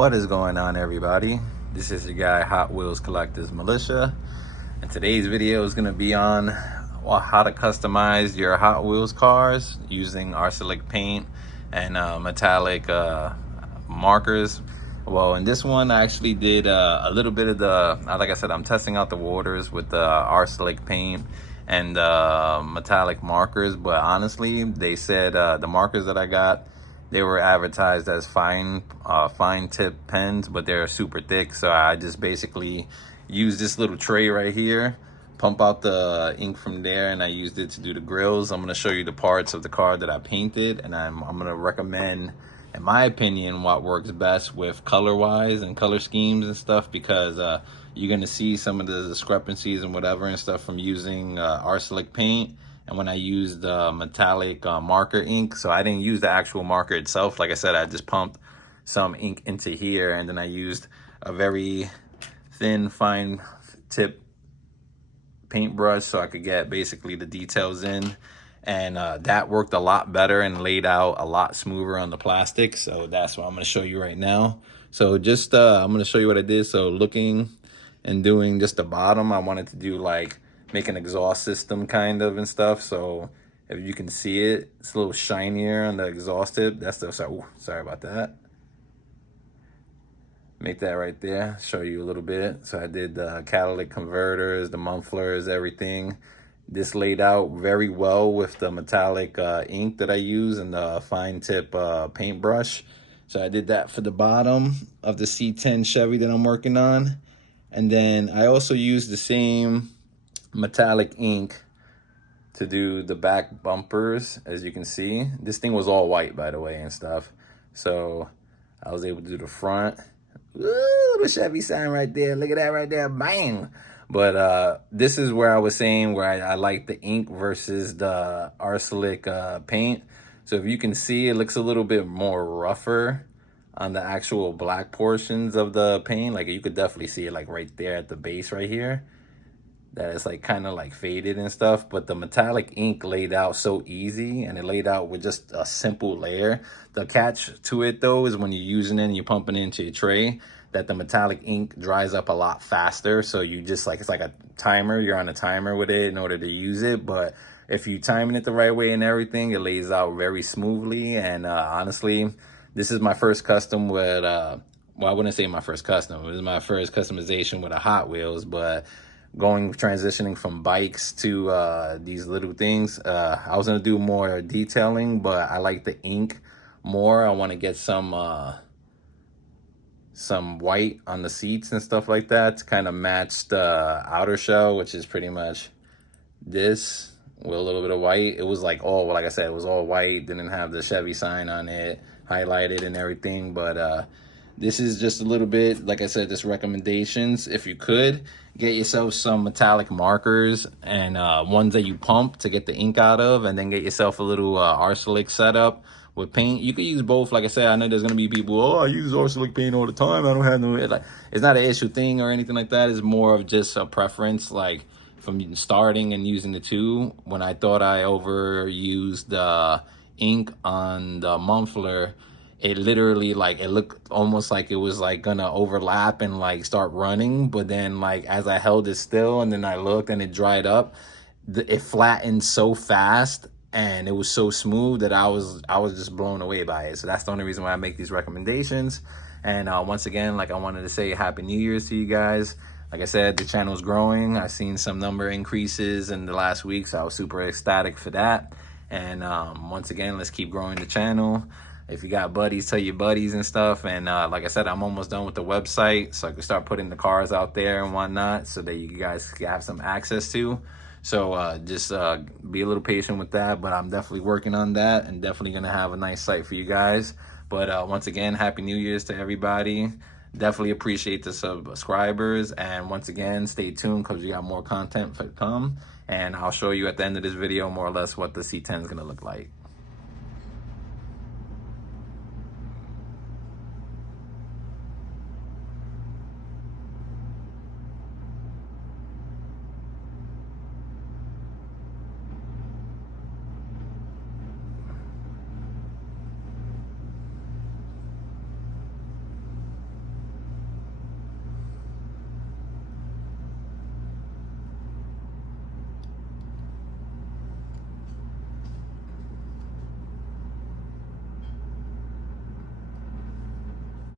What is going on, everybody? This is your guy Hot Wheels Collectors Militia, and today's video is going to be on how to customize your Hot Wheels cars using acrylic paint and metallic markers. Well, in this one I actually did a little bit of the like I said, I'm testing out the waters with the acrylic paint and metallic markers, but honestly they said the markers that I got, they were advertised as fine tip pens, but they're super thick. So I just basically used this little tray right here, pump out the ink from there, and I used it to do the grills. I'm gonna show you the parts of the car that I painted, and I'm gonna recommend, in my opinion, what works best with color-wise and color schemes and stuff, because you're gonna see some of the discrepancies and whatever and stuff from using acrylic paint and when I used metallic marker ink. So I didn't use the actual marker itself. Like I said, I just pumped some ink into here, and then I used a very thin, fine tip paintbrush so I could get basically the details in. And that worked a lot better and laid out a lot smoother on the plastic. So that's what I'm going to show you right now. So just I'm going to show you what I did. So looking and doing just the bottom, I wanted to do like make an exhaust system kind of and stuff. So if you can see it, it's a little shinier on the exhaust tip. That's the sorry about that. Make that right there, show you a little bit. So I did the catalytic converters, the mufflers, everything. This laid out very well with the metallic ink that I use and the fine tip paintbrush. So I did that for the bottom of the C10 Chevy that I'm working on. And then I also used the same metallic ink to do the back bumpers. As you can see, this thing was all white, by the way, and stuff. So I was able to do the front. Ooh, the Chevy sign right there. Look at that right there. Bang. But this is where I was saying where I like the ink versus the acrylic paint. So if you can see, it looks a little bit more rougher on the actual black portions of the paint. Like you could definitely see it like right there at the base right here, that it's like kind of like faded and stuff. But the metallic ink laid out so easy, and it laid out with just a simple layer. The catch to it though is when you're using it and you're pumping it into your tray, that the metallic ink dries up a lot faster. So you just like, it's like a timer, you're on a timer with it in order to use it. But if you timing it the right way and everything, it lays out very smoothly. And honestly, this is my first custom with well, I wouldn't say my first custom, it was my first customization with a Hot Wheels. But transitioning from bikes to these little things, I was gonna do more detailing, but I like the ink more. I want to get some white on the seats and stuff like that to kind of match the outer shell, which is pretty much this with a little bit of white. It was like all, like I said, it was all white, didn't have the Chevy sign on it highlighted and everything. But this is just a little bit, like I said, just recommendations. If you could get yourself some metallic markers and ones that you pump to get the ink out of, and then get yourself a little acrylic setup with paint. You could use both. Like I said, I know there's gonna be people, oh, I use acrylic paint all the time, I don't have no, like, it's not an issue thing or anything like that. It's more of just a preference, like from starting and using the two. When I thought I overused the ink on the muffler, it literally, like, it looked almost like it was like gonna overlap and like start running. But then like as I held it still and then I looked and it dried up, it flattened so fast and it was so smooth that I was just blown away by it. So that's the only reason why I make these recommendations. And once again, like, I wanted to say Happy New Year's to you guys. Like I said, the channel is growing. I've seen some number increases in the last week, so I was super ecstatic for that. And once again, let's keep growing the channel. If you got buddies, tell your buddies and stuff. And like I said, I'm almost done with the website, so I can start putting the cars out there and whatnot, so that you guys can have some access to. So just be a little patient with that, but I'm definitely working on that and definitely gonna have a nice site for you guys. But once again, Happy New Year's to everybody. Definitely appreciate the subscribers, and once again, stay tuned because we got more content to come, and I'll show you at the end of this video more or less what the C10 is gonna look like.